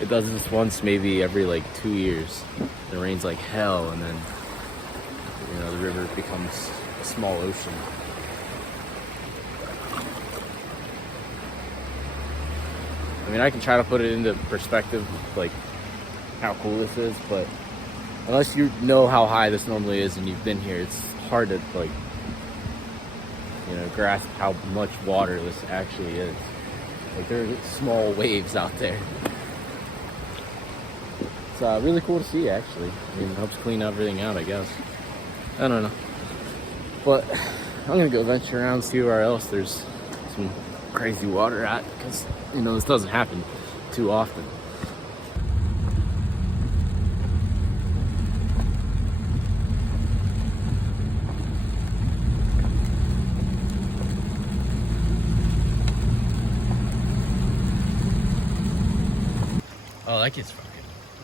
It does this once, maybe every like 2 years. It rains like hell, and then the river becomes a small ocean. I mean, I can try to put it into perspective, like how cool this is, but unless you know how high this normally is and you've been here, it's hard to like grasp how much water this actually is. Like, there are small waves out there. It's really cool to see, actually. I mean, it helps clean everything out, I guess. I don't know. But I'm gonna go venture around and see where else there's some crazy water at, because this doesn't happen too often. Oh, that gets fucking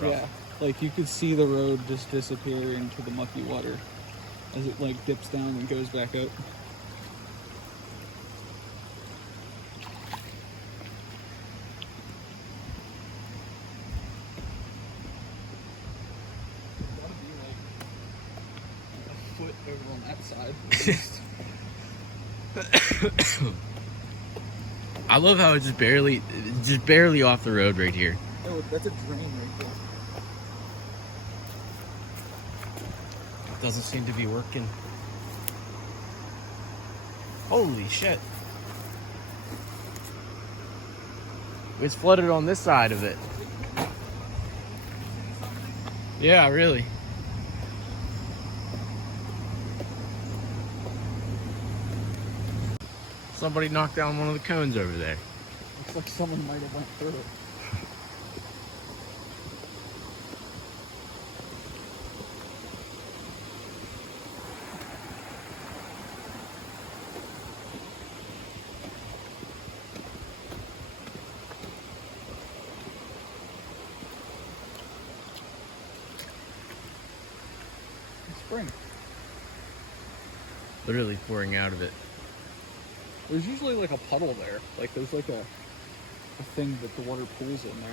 rough. Yeah, like you could see the road just disappear into the mucky water as it like dips down and goes back up. Gotta be like a foot over on that side. I love how it's just barely off the road right here. Oh, that's a drain right there. It doesn't seem to be working. Holy shit. It's flooded on this side of it. Yeah, really. Somebody knocked down one of the cones over there. Looks like someone might have went through it. Spring. Literally pouring out of it. There's usually like a puddle there. Like there's like a thing that the water pools in there.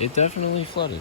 It definitely flooded.